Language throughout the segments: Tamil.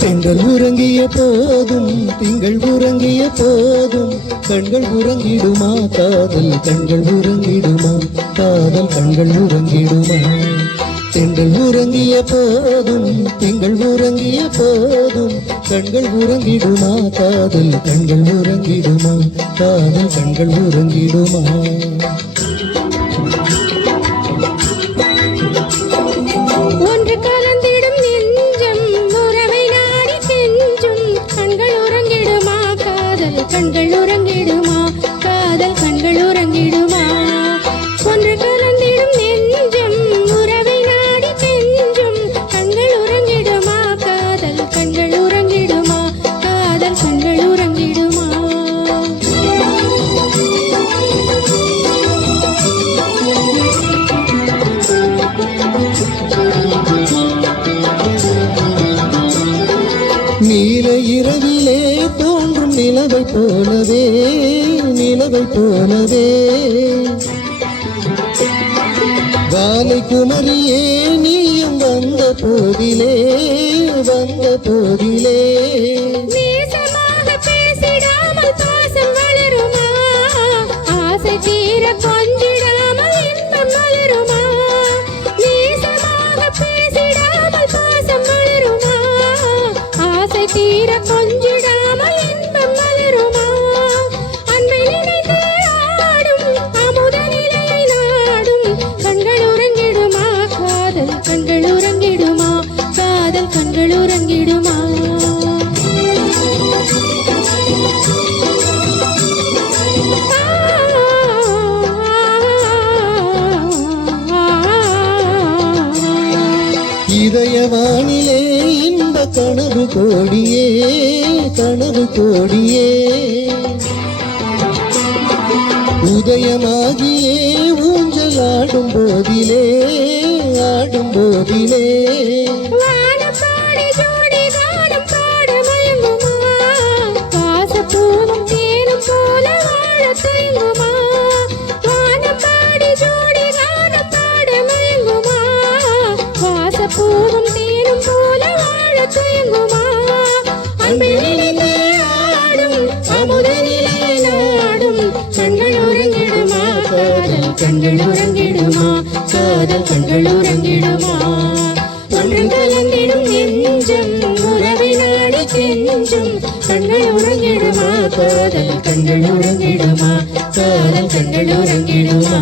பெண்கள் உறங்கிய போதும் திங்கள் உறங்கிய போதும் கண்கள் உறங்கிடுமா காதல் கண்கள் உறங்கிடுமா காதல் கண்கள் உறங்கிடுமா பெண்கள் உறங்கிய போதும் திங்கள் உறங்கிய போதும் கண்கள் உறங்கிடுமா காதல் கண்கள் உறங்கிடுமா காதல் கண்கள் உறங்கிடுமா கண்கள் உறங்கிடுமா காதல் கண்கள் உறங்கிடுமா ஒன்று கலந்திடும் நெஞ்சம் உறவை நாடி கெஞ்சும் கண்கள் உறங்கிடுமா காதல் கண்கள் உறங்கிடுமா காதல் கண்கள் உறங்கிடுமா நீல இரவிலே தோன்றும் நிலவை போலவே நிலவை போலவே வாலை குமரியே நீயும் வந்த போதிலே வந்த போதிலே நேசமாக பேசிடாமல் பாசம் வளருமா ஆசை தீர கொஞ்சிடாமல் இன்பம் மலருமா நேசமாக பேசிடாமல் பாசம் வளருமா ஆசை தீர கொஞ்சிடாமல் இன்பம் மலருமா அன்பை நினைத்து ஆடும் அமுத நிலையை நாடும் கண்கள் உறங்கிடுமா காதல் கண்கள் உறங்கிடுமா காதல் கண்கள் உறங்கிடுமா இதயவானிலே இன்ப கனவு கோடியே கனவு கோடியே உதயமாகியே ஊஞ்சல் ஆடும் போதிலே ஆடும் போதிலே வானப்பாடி ஜோடி கானம் பாட மயங்குமா பாசப்பூவும் தேனும் போல வாழ தயங்குமா வானப்பாடி ஜோடி கானம் பாட மயங்குமா பாசப்பூவும் தேனும் போல வாழ தயங்குமா அன்பை நினைத்து ஆடும் அமுத நிலையை நாடும் கண்கள் உறங்கிடுமா காதல் கண்கள் உறங்கிடுமா காதல் கண்கள் உறங்கிடுமா ஒன்று கலந்திடும் நெஞ்சம் உறவை நாடி கெஞ்சும் கண்கள் உறங்கிடுமா காதல் கண்கள் உறங்கிடுமா காதல் கண்கள் உறங்கிடுமா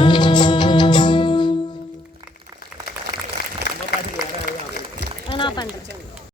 நான் பண்றேன்.